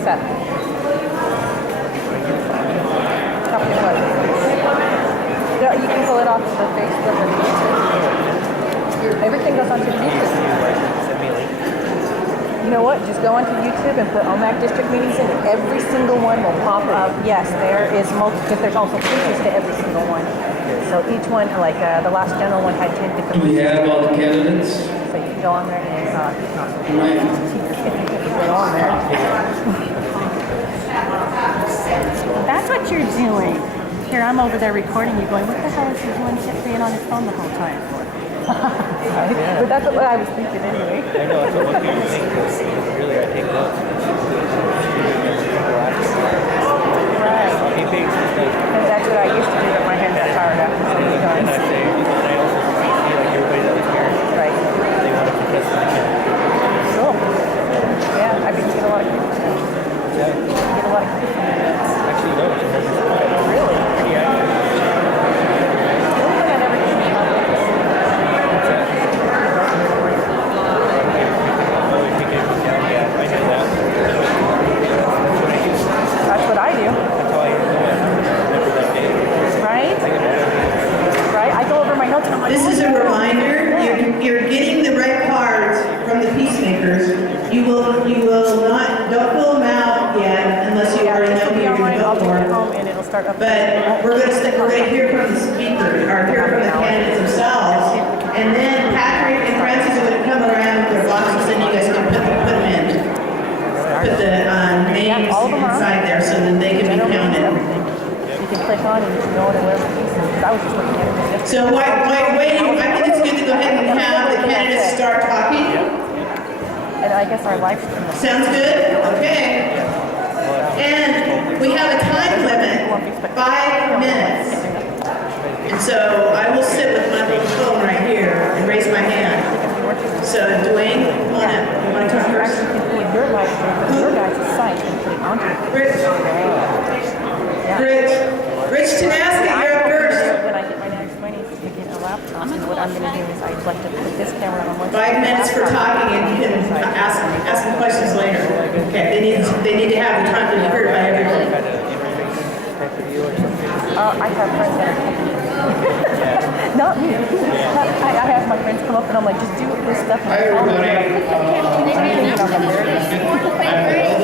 What's that? Copy of what? Yeah, you can pull it off of the Facebook or the YouTube. Everything goes onto YouTube. You know what? Just go onto YouTube and put Omak district meetings in. Every single one will pop up. Yes, there is multiple, because there's also pictures to every single one. So each one, like the last general one had 10 different. Do we have all the candidates? So you can go on there and Go on there. That's what you're doing. Here, I'm over there recording you going, what the hell is he doing being on his phone the whole time for? Right? Yeah. But that's what I was thinking anyway. I know, that's what most people think, because really I take notes. Right. And that's what I used to do, but my hand got tired after so many times. And I say, and I also see like everybody that was here, right. They want to contest the candidate. Cool. Yeah, I think you get a lot of people. Yeah. You get a lot of people. Actually, no, it's really? pretty accurate. That's what I do. That's how I remember that day. Right? Right? I go over my notes and I'm like, this is a reminder, you're getting the right cards from the peacemakers. You will not, don't fill them out yet unless you already know who you're going to vote for. And it'll start up. But we're going to hear from the speaker, or hear from the candidates themselves. And then Patrick and Francis are going to come around with their boxes and you guys can put them in. Put the names inside there so that they can be counted. You can click on and you can go to wherever pieces. I was just looking at it. So while waiting, I think it's good to go ahead and have the candidates start talking. And I guess our live stream. Sounds good? Okay. And we have a time limit, 5 minutes. And so I will sit with my little phone right here and raise my hand. So Dwayne, come on up. You want to talk first? You can put your live stream from your guys' site and put it onto it. Rich Tanaska, you're up first. When I get my next money to get a laptop, and what I'm going to do is I'd like to put this camera on one 5 minutes for talking, and you can ask them questions later. Okay, they need to have the time to be heard by everyone. I have friends that are not me. I have my friends come up and I'm like, just do this stuff. Hi everybody.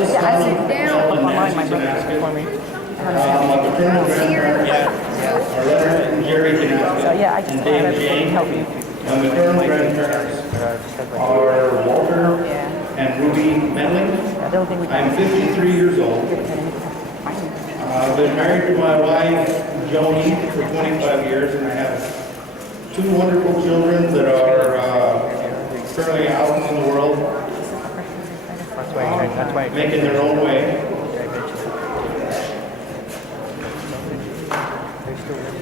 Yeah, I see. Online, my brother does it for me. So yeah, I just have everybody help me. My maternal grandparents are Walter and Ruby Medley. I'm 53 years old. I've been married to my wife, Joni, for 25 years, and I have 2 wonderful children that are currently out in the world, making their own way.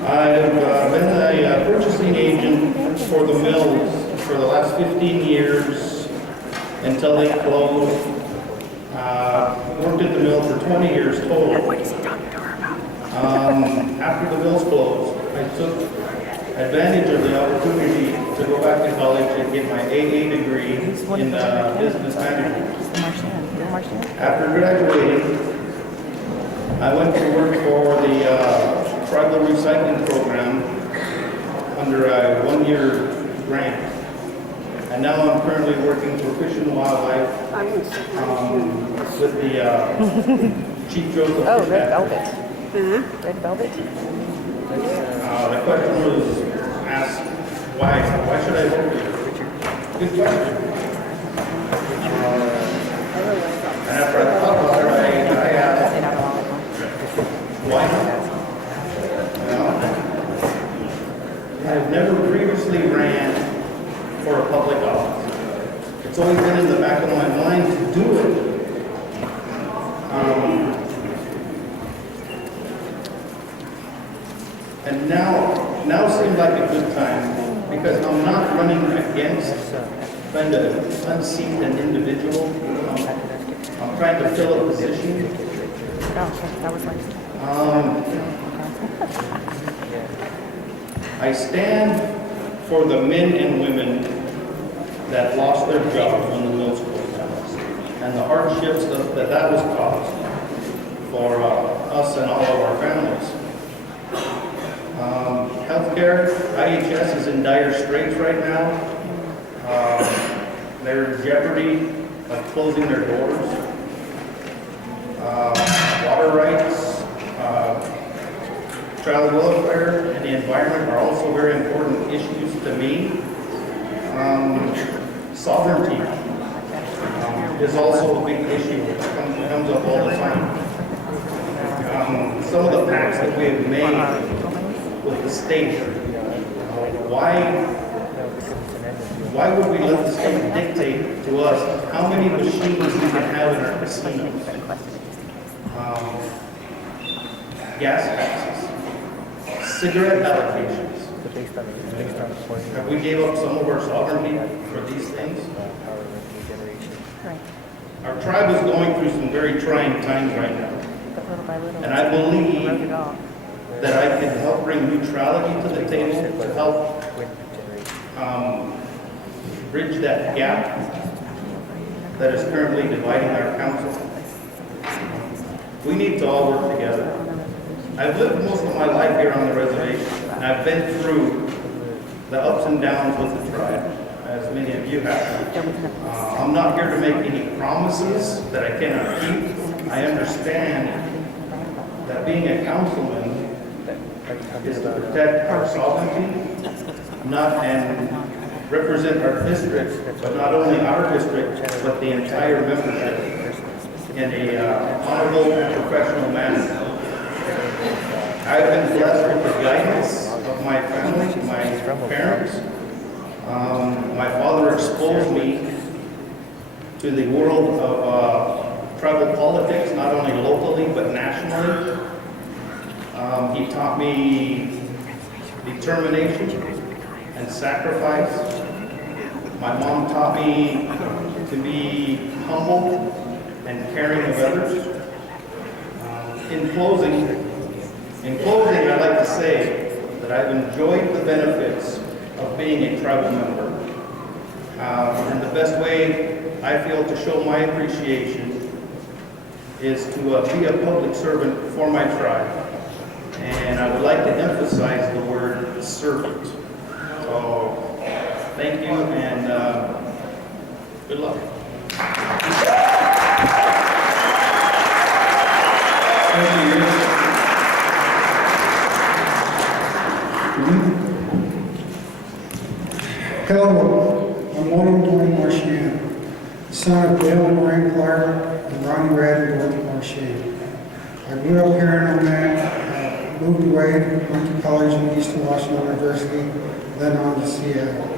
I've been a purchasing agent for the mills for the last 15 years until they closed. Worked at the mill for 20 years total. What is he talking to her about? After the mills closed, I took advantage of the opportunity to go back to college and get my AA degree in business management. After graduating, I went to work for the tribal recycling program under a 1-year grant. And now I'm currently working for Fish and Wildlife with the Chief Joseph. Oh, red velvet. Red velvet? The question was asked, why should I work here? Good question. And after I thought about it, I asked, why not? I've never previously ran for a public office. It's always been in the back of my mind to do it. And now seems like a good time because I'm not running against trying to unseat an individual. I'm trying to fill a position. I stand for the men and women that lost their jobs when the mills closed down. and the hardships that was caused for us and all of our families. Healthcare, IHS is in dire straits right now. They're in jeopardy of closing their doors. Water rights, child welfare, and the environment are also very important issues to me. Sovereignty is also a big issue. It comes up all the time. Some of the pacts that we have made with the state, why would we let the state dictate to us how many machines we can have in our casinos? Gas taxes, cigarette allocations. Have we gave up some of our sovereignty for these things? Our tribe is going through some very trying times right now. And I believe that I can help bring neutrality to the table to help bridge that gap that is currently dividing our council. We need to all work together. I've lived most of my life here on the reservation, and I've been through the ups and downs with the tribe, as many of you have. I'm not here to make any promises that I cannot keep. I understand that being a councilman is to protect our sovereignty, and represent our district, but not only our district, but the entire membership in a honorable and professional manner. I've been blessed with the guidance of my family, my parents. My father exposed me to the world of tribal politics, not only locally, but nationally. He taught me determination and sacrifice. My mom taught me to be humble and caring of others. In closing, I'd like to say that I've enjoyed the benefits of being a tribal member. And the best way I feel to show my appreciation is to be a public servant for my tribe. And I would like to emphasize the word servant. So, thank you and good luck. Thank you. Hello, I'm William Dwayne Marchand, son of Dale and Lorraine Clark and Ronnie Red and Dorothy Marchand. I grew up here in Omak, moved away, went to college at Eastern Washington University, then on to Seattle.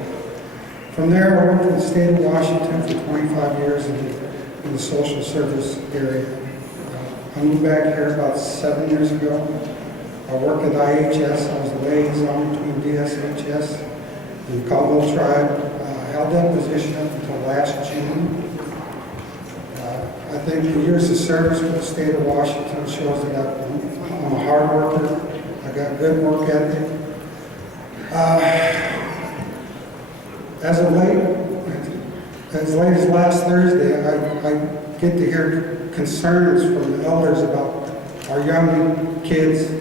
From there, I worked in the state of Washington for 25 years in the social service area. I moved back here about 7 years ago. I worked at IHS. I was the liaison between DSHS and the Caldwell tribe. I held that position up until last June. I think the years of service with the state of Washington shows that I'm a hard worker. I got good work ethic. As late as last Thursday, I get to hear concerns from the elders about our young kids,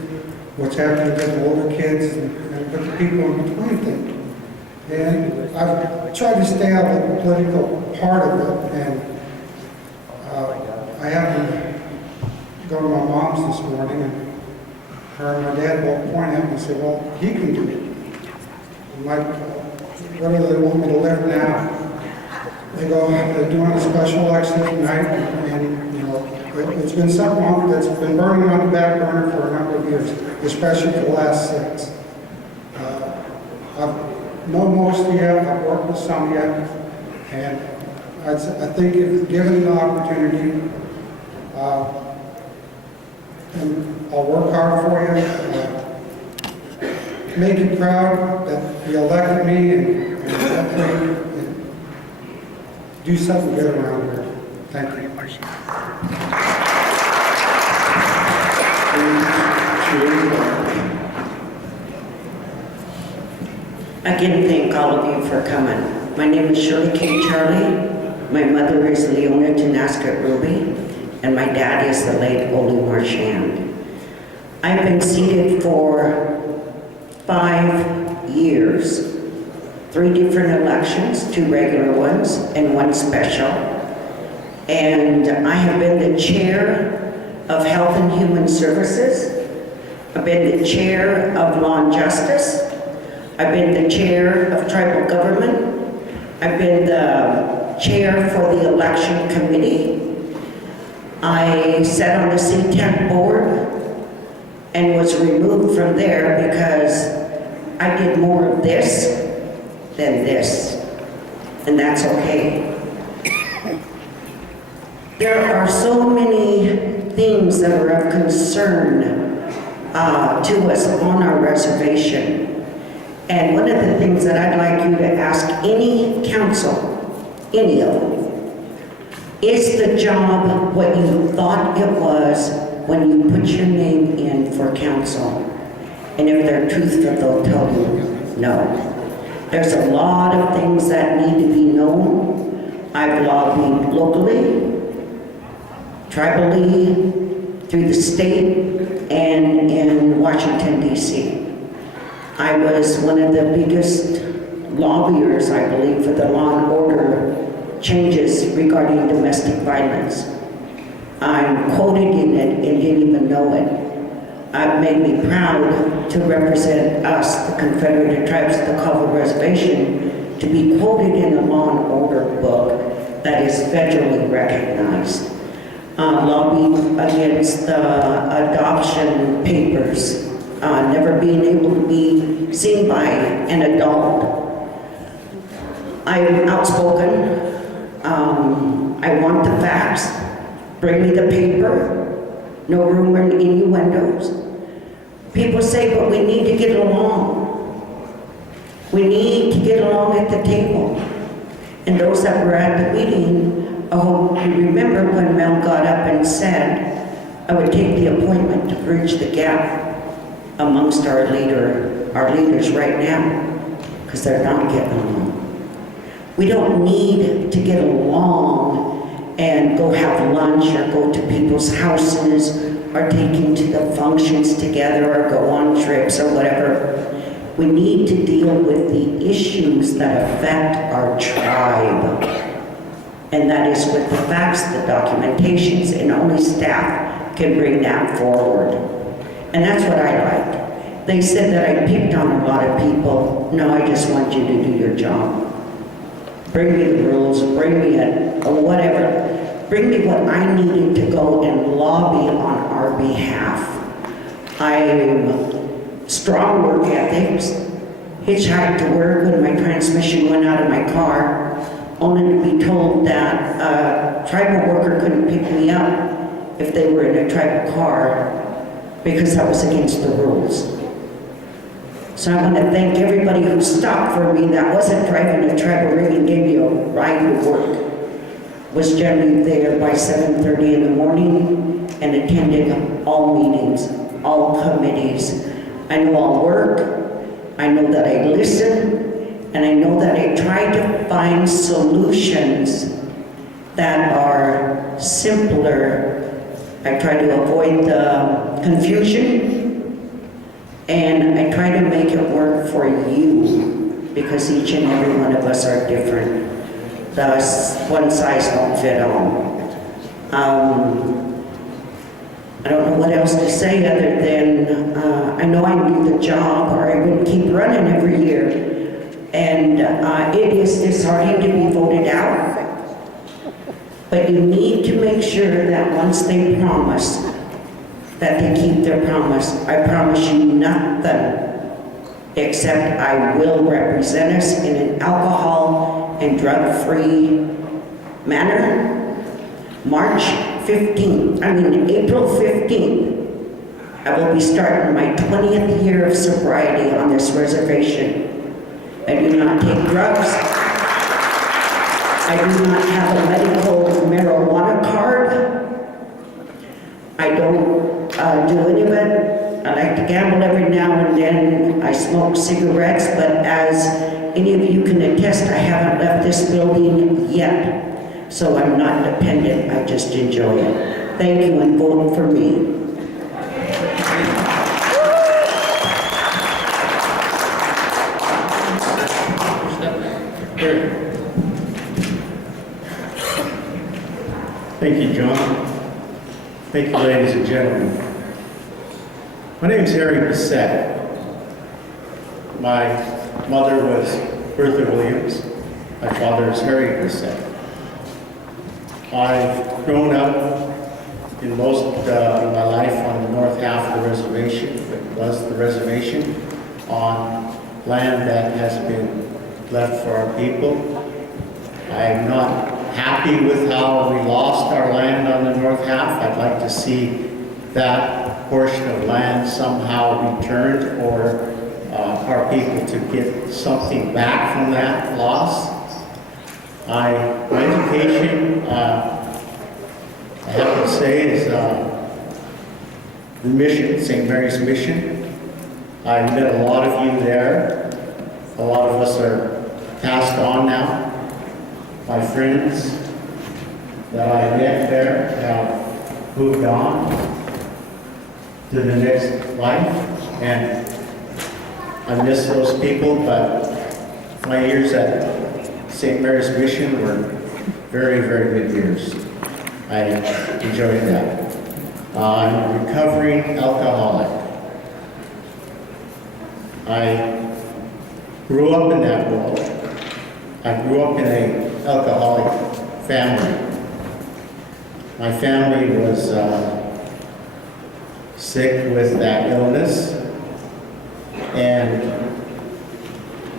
what's happening to the older kids, and the people in between things. And I've tried to stay out of the political part of it, and I happened to go to my mom's this morning, and her and my dad both pointed at me and said, well, he can do it. I'm like, what do they want me to live now? They go, they're doing a special election tonight, and you know, it's been something that's been burning on the back burner for a number of years, especially for the last 6. I've known most of you, I've worked with some of you, and I think if given the opportunity, and I'll work hard for you, make you proud that you elected me, and hopefully do something good around here. Thank you. Again, thank all of you for coming. My name is Shirley K. Charlie. My mother is Leona Tenasket Ruby, and my dad is the late Ole Marchand. I've been seated for 5 years, 3 different elections, 2 regular ones and 1 special. And I have been the chair of Health and Human Services. I've been the chair of Law and Justice. I've been the chair of Tribal Government. I've been the chair for the Election Committee. I sat on the C10 board and was removed from there because I did more of this than this, and that's okay. There are so many things that are of concern to us on our reservation. And one of the things that I'd like you to ask any council, any of them, is the job what you thought it was when you put your name in for council? And if they're truthful, they'll tell you no. There's a lot of things that need to be known. I've lobbied locally, tribally, through the state, and in Washington, D.C. I was one of the biggest lobbyers, I believe, for the law and order changes regarding domestic violence. I'm quoted in it and didn't even know it. It made me proud to represent us, the Confederated Tribes of the Kauvil Reservation, to be quoted in a law and order book that is federally recognized. Lobbied against the adoption papers, never being able to be seen by an adult. I'm outspoken. I want the facts. Bring me the paper. No rumor and innuendos. People say, but we need to get along. We need to get along at the table. And those that were at the meeting, I hope you remember when Mel got up and said, I would take the appointment to bridge the gap amongst our leaders right now, because they're not getting along. We don't need to get along and go have lunch or go to people's houses or take into the functions together or go on trips or whatever. We need to deal with the issues that affect our tribe. And that is with the facts, the documentations, and only staff can bring that forward. And that's what I liked. They said that I picked on a lot of people. No, I just want you to do your job. Bring me the rules, bring me whatever. Bring me what I needed to go and lobby on our behalf. I'm strong work ethics. Hitchhiked to work when my transmission went out of my car, only to be told that a tribal worker couldn't pick me up if they were in a tribal car because that was against the rules. So I want to thank everybody who stopped for me that wasn't driving a tribal rig and gave me a ride to work. Was generally there by 7:30 in the morning and attended all meetings, all committees. I know I'll work, I know that I listen, and I know that I try to find solutions that are simpler. I try to avoid the confusion, and I try to make it work for you, because each and every one of us are different. Thus, one size won't fit all. I don't know what else to say other than I know I do the job or I would keep running every year. And it is disheartening to be voted out. But you need to make sure that once they promise, that they keep their promise. I promise you nothing except I will represent us in an alcohol and drug-free manner. April 15th, I will be starting my 20th year of sobriety on this reservation. I do not take drugs. I do not have a medical marijuana card. I don't do any of it. I like to gamble every now and then. I smoke cigarettes, but as any of you can attest, I haven't left this building yet. so I'm not dependent, I just enjoy it. Thank you, and vote for me. Thank you, John. Thank you, ladies and gentlemen. My name is Harry Bissett. My mother was Bertha Williams. My father is Harry Bissett. I've grown up in most of my life on the north half of the reservation. It was the reservation on land that has been left for our people. I'm not happy with how we lost our land on the north half. I'd like to see that portion of land somehow returned, or our people to get something back from that loss. My education, I have to say, is the mission, St. Mary's Mission. I met a lot of you there. A lot of us are passed on now. My friends that I met there have moved on to the next life, and I miss those people, but my years at St. Mary's Mission were very, very good years. I enjoyed that. I'm a recovering alcoholic. I grew up in that world. I grew up in an alcoholic family. My family was sick with that illness, and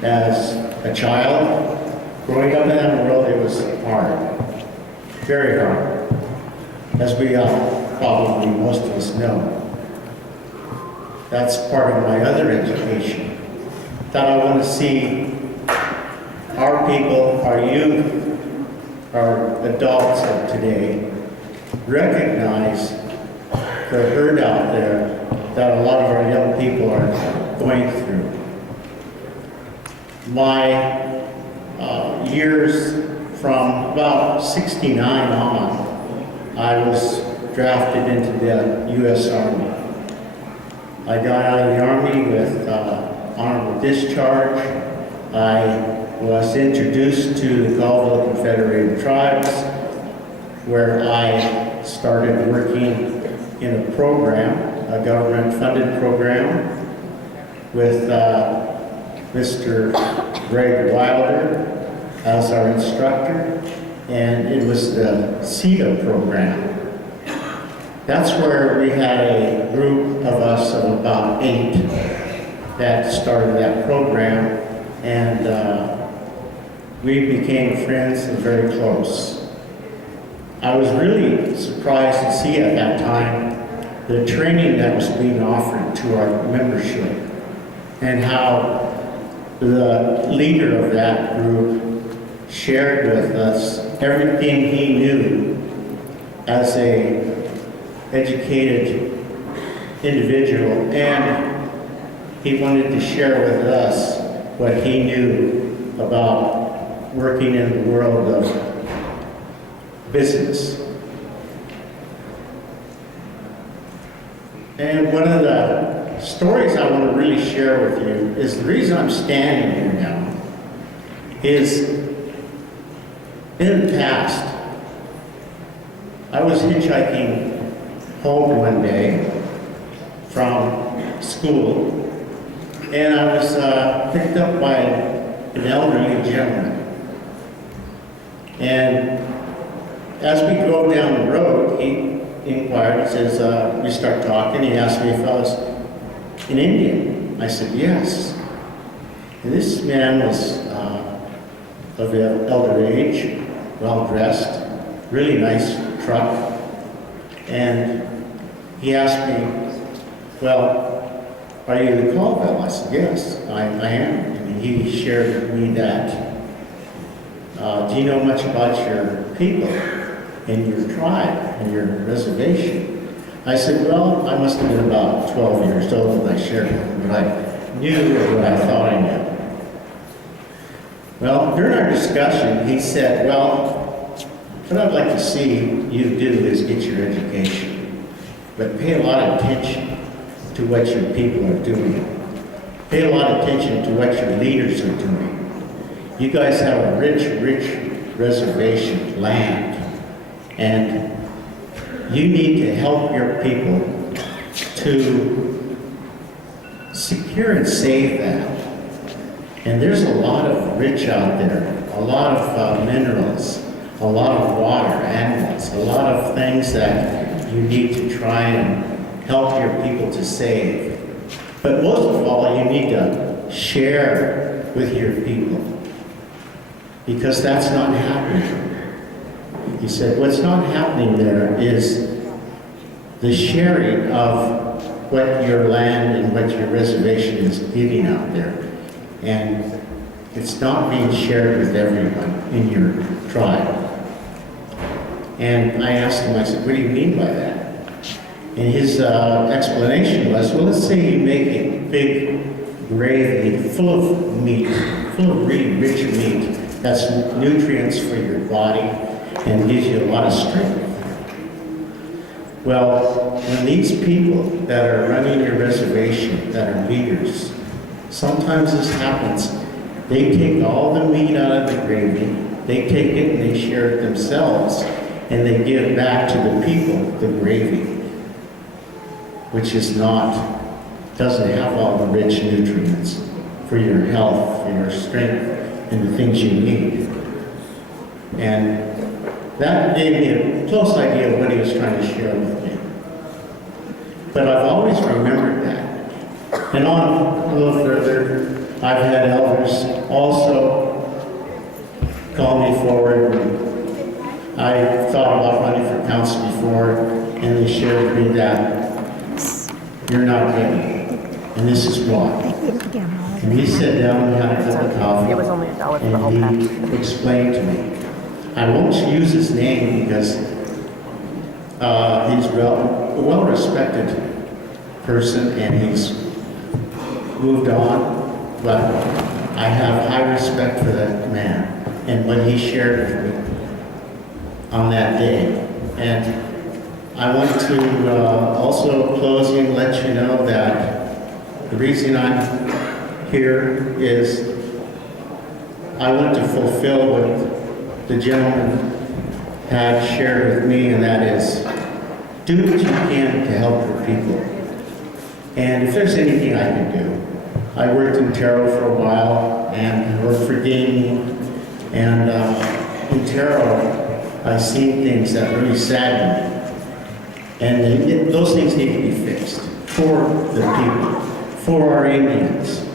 as a child, growing up in that world, it was hard, very hard, as we probably most of us know. That's part of my other education, that I want to see our people, our youth, our adults of today recognize the hurt out there that a lot of our young people are going through. My years from about 69 on, I was drafted into the U.S. Army. I got out of the Army with honorable discharge. I was introduced to the Colville Confederated Tribes, where I started working in a program, a government-funded program, with Mr. Greg Wilder as our instructor, and it was the CETA program. That's where we had a group of us of about 8 that started that program, and we became friends and very close. I was really surprised to see at that time the training that was being offered to our membership, and how the leader of that group shared with us everything he knew as a educated individual, and he wanted to share with us what he knew about working in the world of business. And one of the stories I want to really share with you is the reason I'm standing here now is in the past, I was hitchhiking home one day from school, and I was picked up by an elderly gentleman. And as we drove down the road, he inquired, says, we start talking, he asked me if I was an Indian. I said, yes. And this man was of elder age, well-dressed, really nice truck. And he asked me, well, are you the Colville? I said, yes, I am. And he shared with me that, do you know much about your people and your tribe and your reservation? I said, well, I must have been about 12 years old when I shared what I knew or what I thought I knew. Well, during our discussion, he said, well, what I'd like to see you do is get your education, but pay a lot of attention to what your people are doing. Pay a lot of attention to what your leaders are doing. You guys have a rich, rich reservation land, and you need to help your people to secure and save that. And there's a lot of rich out there, a lot of minerals, a lot of water, animals, a lot of things that you need to try and help your people to save. But most of all, you need to share with your people, because that's not happening. He said, what's not happening there is the sharing of what your land and what your reservation is giving out there. And it's not being shared with everyone in your tribe. And I asked him, I said, what do you mean by that? And his explanation was, well, let's say you make a big gravy full of meat, full of really rich meat, that's nutrients for your body and gives you a lot of strength. Well, when these people that are running your reservation, that are leaders, sometimes this happens, they take all the meat out of the gravy, they take it and they share it themselves, and they give back to the people the gravy, which is doesn't have all the rich nutrients for your health, for your strength, and the things you need. And that gave me a close idea of what he was trying to share with me. But I've always remembered that. And on a little further, I've had elders also call me forward. I thought about running for council before, and they shared with me that you're not ready, and this is why. And he sat down and had a cup of coffee, It was only $1 for the whole and pack. he explained to me. I won't use his name because he's a well-respected person and he's moved on, but I have high respect for that man and what he shared with me on that day. And I want to also closing let you know that the reason I'm here is I want to fulfill what the gentleman had shared with me, and that is do what you can to help your people. And if there's anything I can do, I worked in Tarot for a while and worked for gaming, and in Tarot I've seen things that really sadden me. And those things need to be fixed for the people, for our Indians,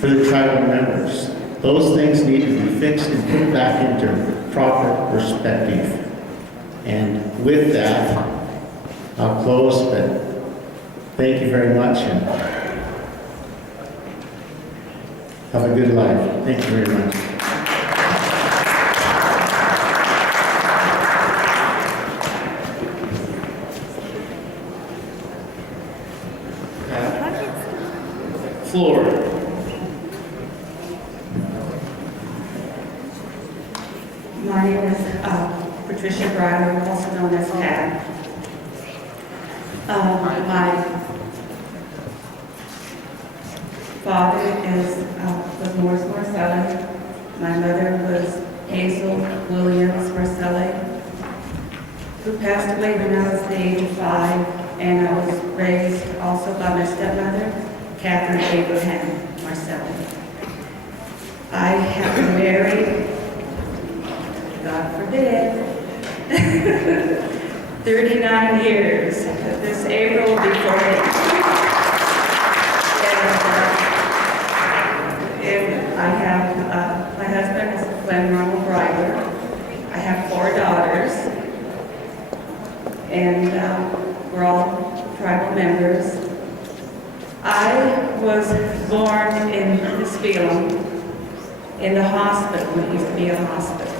for the tribal members. Those things need to be fixed and put back into proper perspective. And with that, I'll close, but thank you very much and have a good life. Thank you very much. Floor. My name is Patricia Bradley, also known as Pat. My father was Morris Marcelli. My mother was Hazel Williams Marcelli, who passed away when I was the age of 5, and I was raised also by my stepmother, Catherine Abraham Marcelli. I have been married, God forbid, 39 years. This April will be 40. And I have, my husband is Glenn Ronald Breiler. I have 4 daughters. And we're all tribal members. I was born in Spelem, in the hospital, when it used to be a hospital.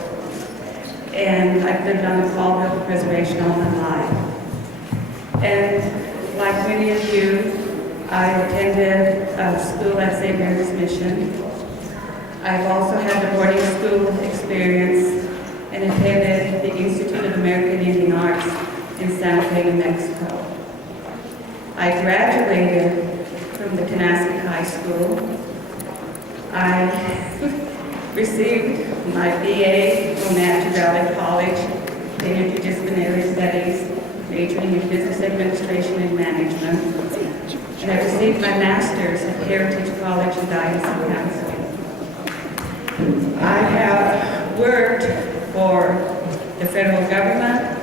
And I've lived on the Caldwell Reservation all my life. And like many of you, I attended school at St. Mary's Mission. I've also had the boarding school experience and attended the Institute of American Indian Arts in Santa Fe, New Mexico. I graduated from the Canasket High School. I received my BA from National Valley College in Interdisciplinary Studies, majoring in Business Administration and Management. And I received my master's at Heritage College in Guidance and Counseling. I have worked for the federal government,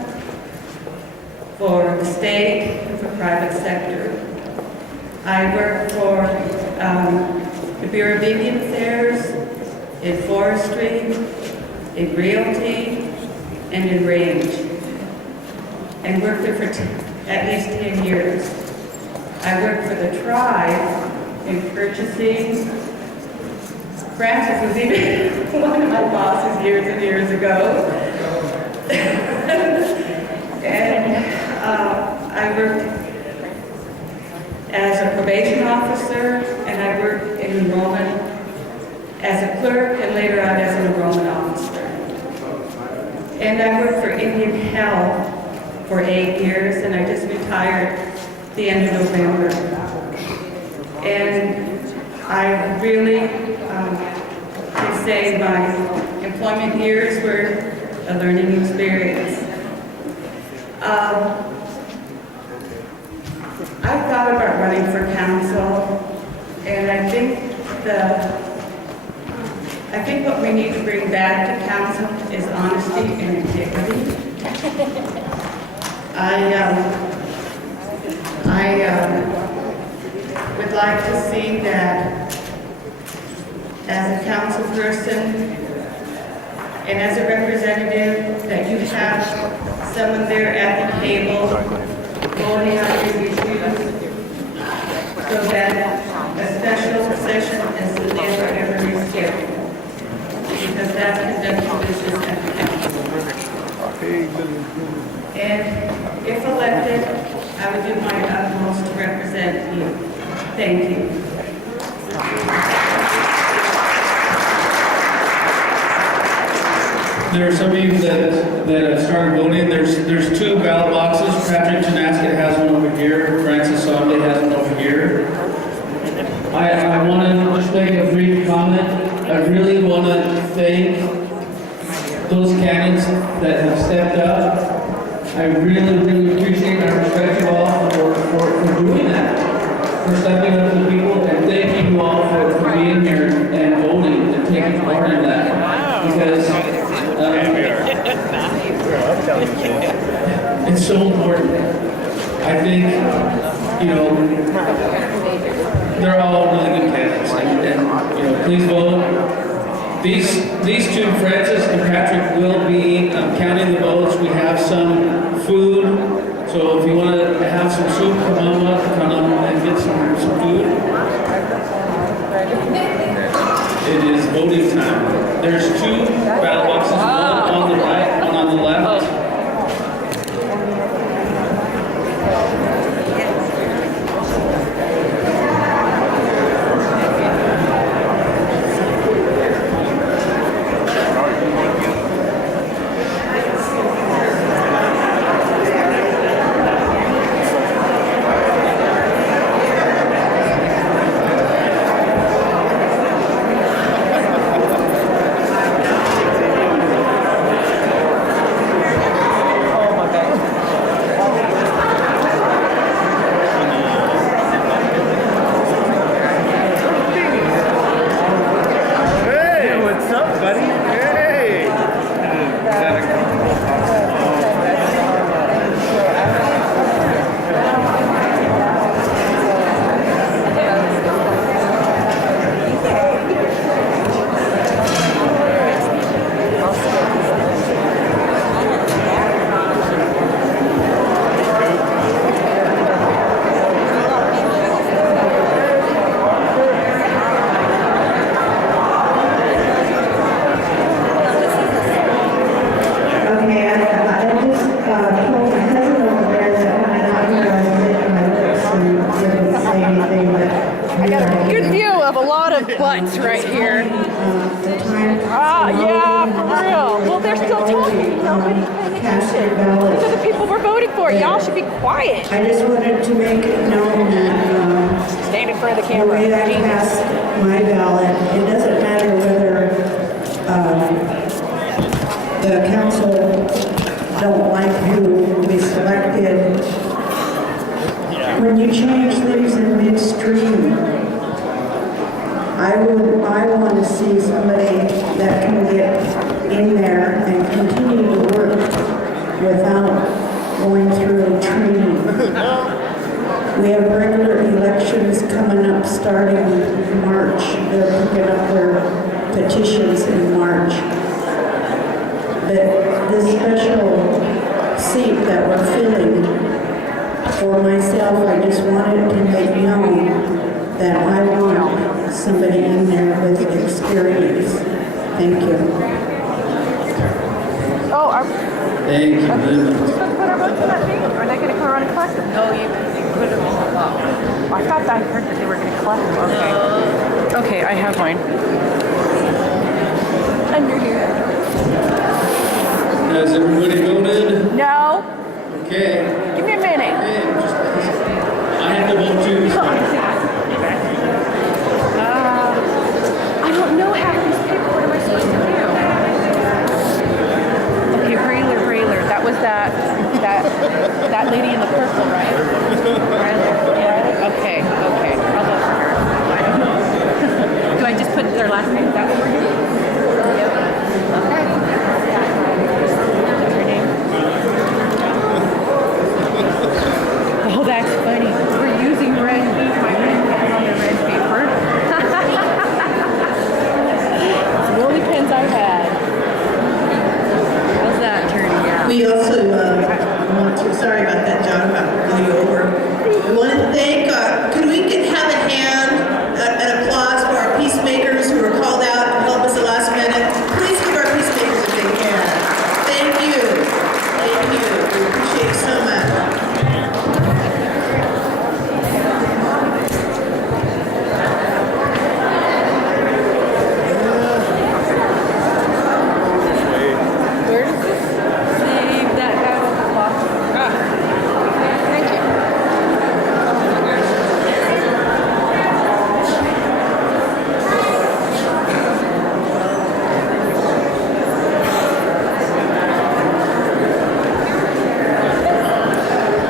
for the state, and for private sector. I work for the Bureau of Indian Affairs, in forestry, in realty, and in range, and worked there for at least 10 years. I worked for the tribe in purchasing. Francis was even one of my bosses years and years ago. And I worked as a probation officer, and I worked in enrollment as a clerk, and later on as an enrollment officer. And I worked for Indian Health for 8 years, and I just retired the end of November. And I really can say my employment years were a learning experience. I thought about running for council, and I think what we need to bring back to council is honesty and integrity. I would like to see that as a council person and as a representative, that you have someone there at the table voting on your issues, so that a special session is never ever rescheduled, because that's conducting business at the council. And if elected, I would do my utmost to represent you. Thank you. There are some of you that have started voting. There's 2 ballot boxes. Patrick Janasket has one over here. Francis Somde has one over here. I want to just make a brief comment. I really want to thank those candidates that have stepped up. I really, really appreciate and I respect you all for doing that, for stepping up to the people, and thank you all for being here and voting and taking part in that. Because it's so important. I think, they're all really good candidates, and please vote. These 2, Francis and Patrick, will be counting the votes. We have some food, so if you want to have some soup, come on up and get some food. It is voting time. There's 2 ballot boxes, one on the right, one on the left. I got a good view of a lot of butts right here. Yeah, for real. Well, they're still talking. cast your These ballot. are the people we're voting for. Y'all should be quiet. I just wanted to make it known that Stand in front of the the camera. way I cast my ballot, it doesn't matter whether the council don't like who we selected. When you change things in midstream, I want to see somebody that can get in there and continue to work without going through training. We have regular elections coming up starting in March. They're picking up their petitions in March. But this special seat that we're filling, for myself, I just wanted to make known that I want somebody in there with experience. Thank you. Oh, are Thank you, Linda. we supposed to put our votes in that thing? Or are they going to come around and collect them? No, you put them in the box. I thought I heard that they were going to collect them. Okay. Okay, I have mine. Under here. Has everybody voted? No. Okay. Give me a minute. I have to vote too. I don't know half these people. What am I supposed to do? Okay, Brailer. That was that lady in the purple, right? Yeah. Okay. I'll vote for her. I don't know. Do I just put their last name? Is that what we're doing? Okay. What's her name? Oh, that's funny. We're using my red pen on the red paper. It's the only pens I've had. How's that turning out? We also want to, sorry about that, John, about going over. We want to thank, could we have a hand, an applause for our peacemakers who were called out to help us the last minute? Please give our peacemakers a big hand. Thank you. We appreciate it so much. Where does this leave that guy with the box? Thank you.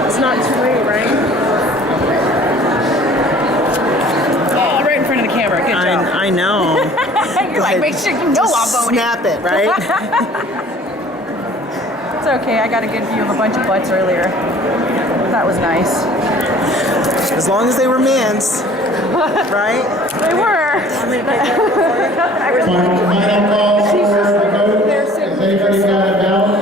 It's not too late, right? Oh, right in front of the camera. Good job. I know. You're like, make sure you know I'm voting. Snap it, right? It's okay. I got a good view of a bunch of butts earlier. That was nice. As long as they were men's, right? They were. Final call for the vote. Has anybody got a ballot?